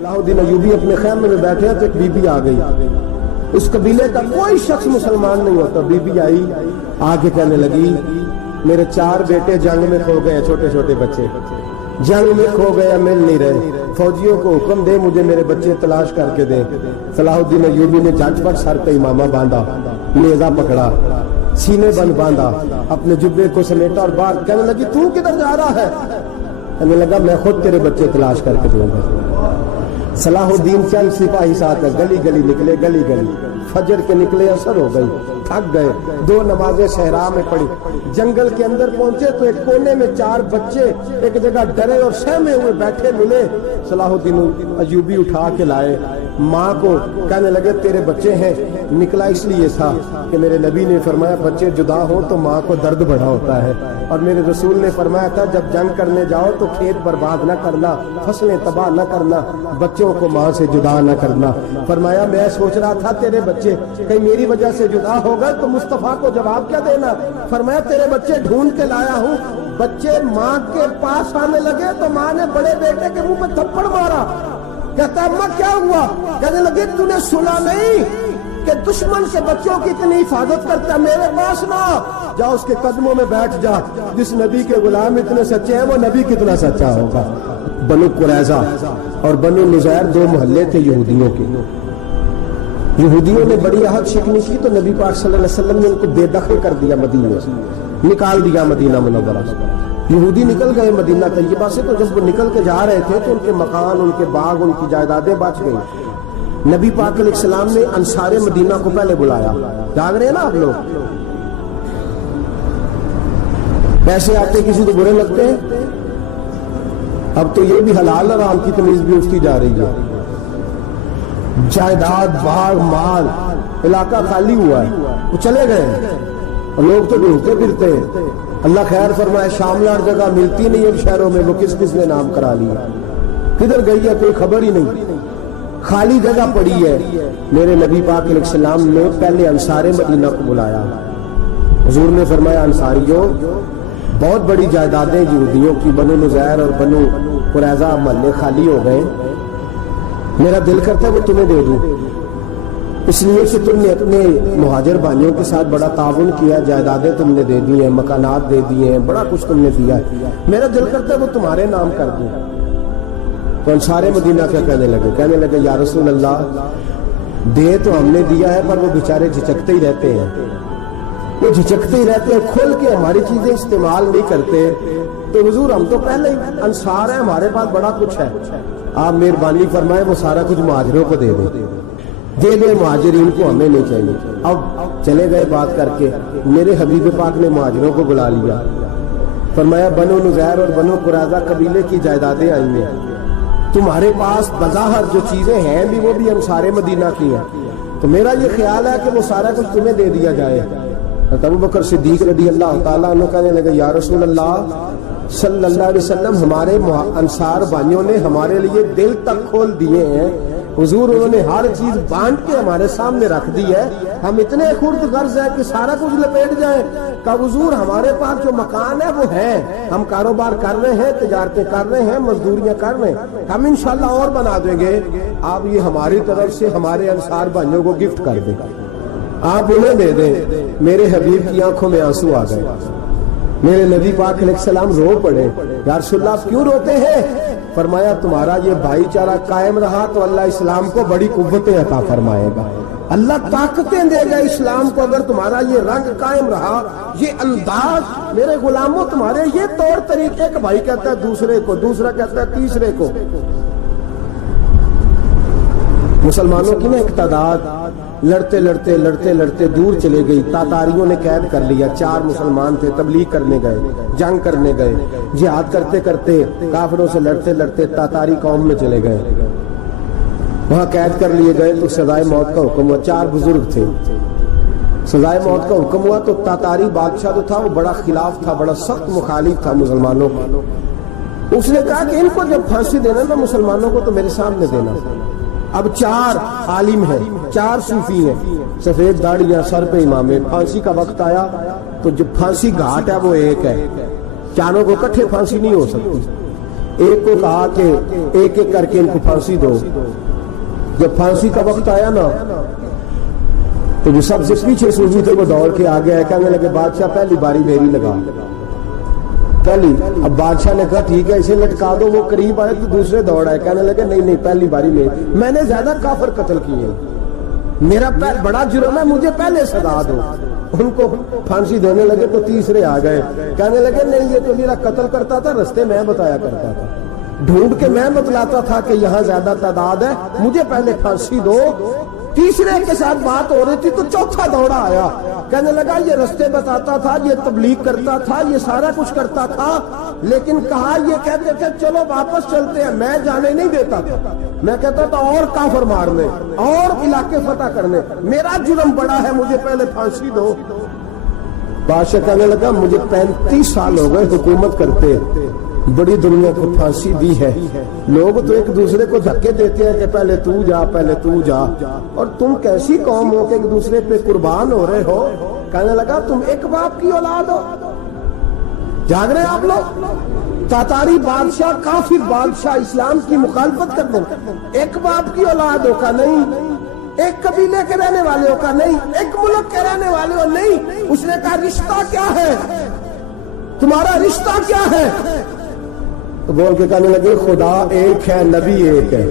صلاح الدین ایوبی اپنے خیمے میں بیٹھے ہیں تو ایک بی بی آ گئی. اس قبیلے کا کوئی شخص مسلمان نہیں ہوتا. بی بی آئی, آگے کہنے لگی میرے 4 بیٹے جنگ میں کھو گئے, چھوٹے چھوٹے بچے جنگ میں کھو گئے, مل نہیں رہے, فوجیوں کو حکم دے مجھے میرے بچے تلاش کر کے دیں. صلاح الدین ایوبی نے جھٹ پٹ سر پہ امامہ باندھا, نیزہ پکڑا, سینے بند باندھا, اپنے جبے کو سمیٹا اور باہر. کہنے لگی تو کدھر جا رہا ہے؟ کہنے لگا میں خود تیرے بچے تلاش کر کے دوں گا. صلاح الدین چند سپاہی ساتھ گلی گلی نکلے, گلی گلی فجر کے نکلے, اثر ہو گئی, تھک گئے, 2 نمازیں صحرا میں پڑھی. جنگل کے اندر پہنچے تو ایک کونے میں 4 بچے ایک جگہ ڈرے اور سہمے ہوئے بیٹھے ملے. صلاح الدین ایوبی اٹھا کے لائے, ماں کو کہنے لگے تیرے بچے ہیں. نکلا اس لیے تھا کہ میرے نبی نے فرمایا بچے جدا ہوں تو ماں کو درد بڑا ہوتا ہے, اور میرے رسول نے فرمایا تھا جب جنگ کرنے جاؤ تو کھیت برباد نہ کرنا, فصلیں تباہ نہ کرنا, بچوں کو ماں سے جدا نہ کرنا. فرمایا میں سوچ رہا تھا تیرے بچے کہیں میری وجہ سے جدا ہو گئے تو مصطفیٰ کو جواب کیا دینا. فرمایا تیرے بچے ڈھونڈ کے لایا ہوں. بچے ماں کے پاس آنے لگے تو ماں نے بڑے بیٹے کے منہ میں تھپڑ مارا. کہتا اماں کیا ہوا؟ کہنے لگے تو نے سنا نہیں کہ دشمن کے بچوں کی اتنی حفاظت کرتا ہے, میرے پاس نہ جا, اس کے قدموں میں بیٹھ جا. جس نبی کے غلام اتنے سچے ہیں وہ نبی کتنا سچا ہوگا. بنو قریظہ اور بنو نذیر 2 محلے تھے یہودیوں کے. یہودیوں نے بڑی عہد شکنی کی تو نبی پاک صلی اللہ علیہ وسلم نے ان کو بے دخل کر دیا, مدینے سے نکال دیا مدینہ منورہ سے. یہودی نکل گئے مدینہ طیبہ سے, تو جب وہ نکل کے جا رہے تھے تو ان کے مکان, ان کے باغ, ان کی جائیدادیں بچ گئیں. نبی پاک علیہ السلام نے انصار مدینہ کو پہلے بلایا. جاگ رہے ہیں نا آپ لوگ؟ پیسے آتے کسی کو برے لگتے ہیں, اب تو یہ بھی حلال حرام کی تمیز بھی اٹھتی جا رہی ہے. جائیداد, باغ, مال, علاقہ خالی ہوا ہے, وہ چلے گئے اور لوگ تو ڈھونڈتے پھرتے ہیں. اللہ خیر فرمائے, شاملار جگہ ملتی نہیں اب شہروں میں, وہ کس کس نے نام کرا لیا, کدھر گئی ہے کوئی خبر ہی نہیں, خالی جگہ پڑی ہے. میرے نبی پاک علیہ السلام نے پہلے انصار مدینہ کو بلایا. حضور نے فرمایا انصاریوں بہت بڑی جائیدادیں یہودیوں کی, بنو نذیر اور بنو قریظہ محلے خالی ہو گئے, میرا دل کرتا ہے وہ تمہیں دے دوں, اس لیے کہ تم نے اپنے مہاجر بھائیوں کے ساتھ بڑا تعاون کیا, جائیدادیں تم نے دے دی ہیں, مکانات دے دیے ہیں, بڑا کچھ تم نے دیا ہے, میرا دل کرتا ہے وہ تمہارے نام کر دوں. تو انصار مدینہ کیا کہنے لگے یا رسول اللہ دے تو ہم نے دیا ہے پر وہ بیچارے جھچکتے ہی رہتے ہیں, وہ جھچکتے ہی رہتے ہیں, کھول کے ہماری چیزیں استعمال نہیں کرتے. تو حضور ہم تو پہلے ہی انصار ہیں, ہمارے پاس بڑا کچھ ہے, آپ مہربانی فرمائے وہ سارا کچھ مہاجروں کو دے دیں, مہاجرین کو ہمیں نہیں چاہیے. اب چلے گئے بات کر کے, میرے حبیب پاک نے مہاجروں کو بلا لیا. فرمایا بنو نذیر اور بنو قریظہ قبیلے کی جائیدادیں آئی ہیں, تمہارے پاس بظاہر جو چیزیں ہیں بھی وہ بھی انصار مدینہ کی ہیں, تو میرا یہ خیال ہے کہ وہ سارا کچھ تمہیں دے دیا جائے. ابو بکر صدیق رضی اللہ تعالیٰ عنہ کہنے لگے یا رسول اللہ صلی اللہ علیہ وسلم ہمارے انصار بھائیوں نے ہمارے لیے دل تک کھول دیے ہیں, حضور انہوں نے ہر چیز بانٹ کے ہمارے سامنے رکھ دی ہے, ہم اتنے خرد غرض ہیں کہ سارا کچھ لپیٹ جائیں. کہ حضور ہمارے پاس جو مکان ہے وہ ہے, ہم کاروبار کر رہے ہیں, تجارتیں کر رہے ہیں, مزدوریاں کر رہے ہیں, ہم انشاءاللہ اور بنا دیں گے, آپ یہ ہماری طرف سے ہمارے انصار بھائیوں کو گفٹ کر دیں, آپ انہیں دے دیں. میرے حبیب کی آنکھوں میں آنسو آ گئے, میرے نبی پاک علیہ السلام رو پڑے. یا رسول اللہ آپ کیوں روتے ہیں؟ فرمایا تمہارا یہ بھائی چارہ قائم رہا تو اللہ اسلام کو بڑی قوتیں عطا فرمائے گا, اللہ طاقتیں دے گا اسلام کو. اگر تمہارا یہ رنگ قائم رہا, یہ انداز, میرے غلاموں تمہارے یہ طور طریقے, ایک بھائی کہتا ہے دوسرے کو, دوسرا کہتا ہے تیسرے کو. مسلمانوں کی نا ایک تعداد لڑتے لڑتے لڑتے لڑتے دور چلے گئی. تاتاریوں نے قید کر لیا, 4 مسلمان تھے, تبلیغ کرنے گئے, جنگ کرنے گئے, جہاد کرتے کرتے کافروں سے لڑتے لڑتے تاتاری قوم میں چلے گئے, وہاں قید کر لیے گئے. تو سزائے موت کا حکم ہوا, 4 بزرگ تھے, سزائے موت کا حکم ہوا. تو تاتاری بادشاہ جو تھا وہ بڑا خلاف تھا, بڑا سخت مخالف تھا مسلمانوں کا. اس نے کہا کہ ان کو جب پھانسی دینا نا مسلمانوں کو تو میرے سامنے دینا. اب 4 عالم ہیں, 4 صوفی ہیں, سفید داڑیاں, سر پہ امامے. پھانسی کا وقت آیا تو جو پھانسی گھاٹ ہے وہ ایک ہے, چاروں کو اکٹھے پھانسی نہیں ہو سکتی. ایک کو کہا کہ ایک ایک کر کے ان کو پھانسی دو. جب پھانسی کا وقت آیا نا تو جو سب سے پیچھے سوجی تھے وہ دوڑ کے آگے آئے, کہنے لگے بادشاہ پہلی باری میری لگا پہلی. اب بادشاہ نے کہا ٹھیک ہے اسے لٹکا دو. وہ قریب آئے تو دوسرے دوڑ آئے, کہنے لگے نہیں پہلی باری میں نے زیادہ کافر قتل کیے, میرا بڑا جرم ہے, مجھے پہلے سزا دو. ان کو پھانسی دینے لگے تو تیسرے آ گئے, کہنے لگے نہیں یہ تو میرا قتل کرتا تھا, رستے میں بتایا کرتا تھا, ڈھونڈ کے میں بتلاتا تھا کہ یہاں زیادہ تعداد ہے, مجھے پہلے پھانسی دو. تیسرے کے ساتھ بات ہو رہی تھی تو چوتھا دوڑا آیا, کہنے لگا یہ رستے بتاتا تھا, یہ تبلیغ کرتا تھا, یہ سارا کچھ کرتا تھا, لیکن کہا یہ کہتے تھے چلو واپس چلتے ہیں, میں جانے نہیں دیتا تھا, میں کہتا تھا اور کافر مارنے اور علاقے فتح کرنے, میرا جرم بڑا ہے, مجھے پہلے پھانسی دو. بادشاہ کہنے لگا مجھے 35 سال ہو گئے حکومت کرتے, بڑی دنیا کو پھانسی دی ہے, لوگ تو ایک دوسرے کو دھکے دیتے ہیں کہ پہلے تو جا پہلے تو جا, اور تم کیسی قوم ہو کہ ایک دوسرے پہ قربان ہو رہے ہو. کہنے لگا تم ایک باپ کی اولاد ہو, جاگ رہے آپ لوگ. تاتاری بادشاہ کافر بادشاہ اسلام کی مخالفت کرتے ہیں, ایک باپ کی اولاد ہو کا نہیں, ایک قبیلے کے رہنے والے ہو کا نہیں, ایک ملک کے رہنے والے ہو نہیں. اس نے کہا رشتہ کیا ہے تمہارا, رشتہ کیا ہے؟ تو بول کے کہنے لگے خدا ایک ہے نبی ایک ہے,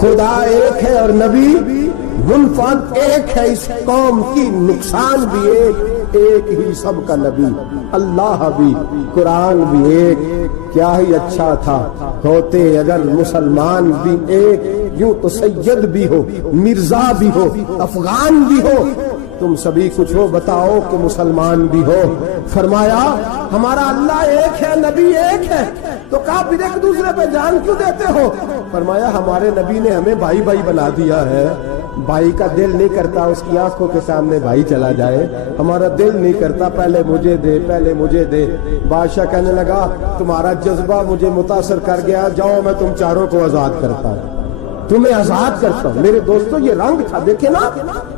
خدا ایک ہے اور نبی منفرد ایک ہے, اس قوم کی نقصان بھی ایک ہی سب کا نبی, اللہ بھی قرآن بھی ایک. کیا ہی اچھا تھا ہوتے اگر مسلمان بھی ایک, یوں تو سید بھی ہو مرزا بھی ہو افغان بھی ہو, تم سبھی کچھ ہو بتاؤ کہ مسلمان بھی ہو. فرمایا ہمارا اللہ ایک ہے نبی ایک ہے, تو کہا پھر ایک دوسرے پہ جان کیوں دیتے ہو؟ فرمایا ہمارے نبی نے ہمیں بھائی بھائی بنا دیا ہے, بھائی کا دل نہیں کرتا اس کی آنکھوں کے سامنے بھائی چلا جائے, ہمارا دل نہیں کرتا پہلے مجھے دے پہلے مجھے دے. بادشاہ کہنے لگا تمہارا جذبہ مجھے متاثر کر گیا, جاؤ میں تم چاروں کو آزاد کرتا ہوں, تمہیں آزاد کرتا ہوں. میرے دوستو یہ رنگ تھا, دیکھیں نا,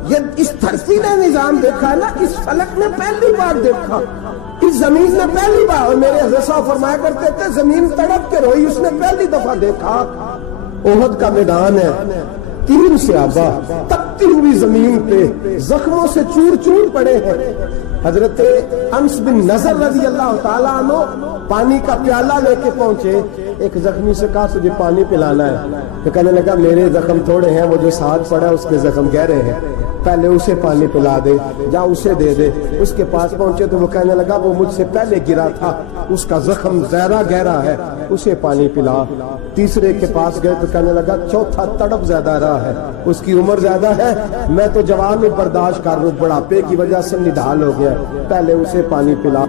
یہ اس دھرتی نے نظام دیکھا ہے نا, اس فلک نے پہلی بار دیکھا, اس زمین نے پہلی بار, اور میرے حضرت صاحب فرمایا کرتے تھے زمین تڑپ کے روئی, اس نے پہلی دفعہ دیکھا. احد کا میدان ہے, 3 صحابہ تپتی ہوئی زمین پہ زخموں سے چور چور پڑے ہیں. حضرت انس بن نضر رضی اللہ تعالیٰ عنہ پانی کا پیالہ لے کے پہنچے, ایک زخمی سے کہا تجھے پانی پلانا ہے, تو کہنے لگا میرے زخم تھوڑے ہیں, وہ جو ساتھ پڑا اس کے زخم گہرے ہیں, پہلے اسے پانی پلا دے, جا اسے دے دے. اس کے پاس پہنچے تو وہ کہنے لگا وہ مجھ سے پہلے گرا تھا, اس کا زخم زیادہ گہرا ہے, اسے پانی پلا. تیسرے کے پاس گئے تو کہنے لگا چوتھا تڑپ زیادہ رہا ہے, اس کی عمر زیادہ ہے, میں تو جوان میں برداشت کر رہا ہوں, بڑھاپے کی وجہ سے نڈھال ہو گیا, پہلے اسے پانی پلا.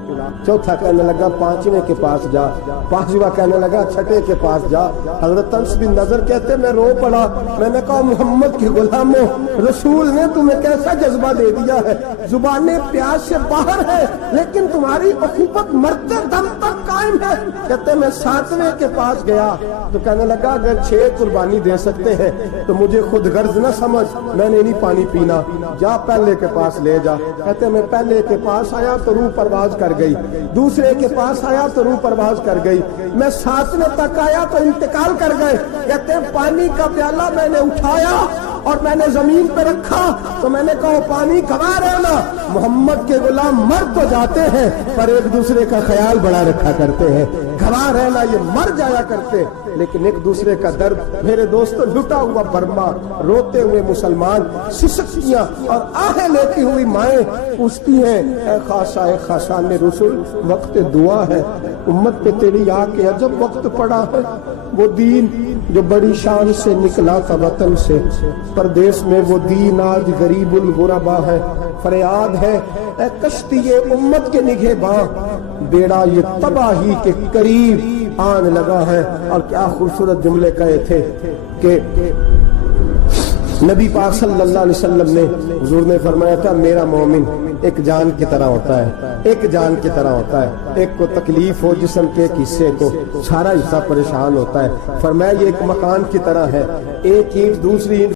چوتھا کہنے لگا 5ویں کے پاس جا, 5واں کہنے لگا 6ٹھے کے پاس جا. حضرت انس بن نضر کہتے میں رو پڑا, میں نے کہا محمد کے غلاموں, رسول نے تمہیں کیسا جذبہ دے دیا ہے, زبانیں پیاس سے باہر ہے لیکن تمہاری اخوت مرتے دم تک قائم ہے. کہتے میں 7ویں کے پاس گیا تو کہنے لگا اگر 6 قربانی دے سکتے ہیں تو مجھے خود غرض نہ سمجھ, میں نے نہیں پانی پینا, جا پہلے کے پاس لے جا. کہتے میں پہلے کے پاس آیا تو روح پرواز کر گئی, دوسرے کے پاس آیا تو روح پرواز کر گئی, میں 7ویں تک آیا تو انتقال کر گئے. کہتے ہیں پانی کا پیالہ میں نے اٹھایا اور میں نے زمین پہ رکھا تو میں نے کہا پانی گھما رہنا, محمد کے غلام مر تو جاتے ہیں پر ایک دوسرے کا خیال بڑا رکھا کرتے ہیں, گھما رہنا یہ مر جایا کرتے لیکن ایک دوسرے کا درد. میرے دوستو لٹا ہوا برما, روتے ہوئے مسلمان, سسکیاں اور آہیں لیتی ہوئی مائیں پوچھتی ہیں اے خاصا اے خاصان رسول, وقت دعا ہے, امت پہ تیری آ کے عجب وقت پڑا ہے. وہ دین جو بڑی شان سے نکلا تھا وطن سے, پردیس میں وہ دین آج غریب الغربا ہے. فریاد ہے اے کشتی امت کے نگہباں, بیڑا یہ تباہی کے قریب آن لگا ہے. اور کیا خوبصورت جملے کہے تھے کہ نبی پاک صلی اللہ علیہ وسلم نے, حضور نے فرمایا تھا میرا مومن ایک جان کی طرح ہوتا ہے, ایک جان کی طرح ہوتا ہے, ایک کو تکلیف ہو جسم کے ایک حصے کو سارا حصہ پریشان ہوتا ہے. فرمایا یہ ایک مکان کی طرح ہے, ایک اینٹ دوسری اینٹ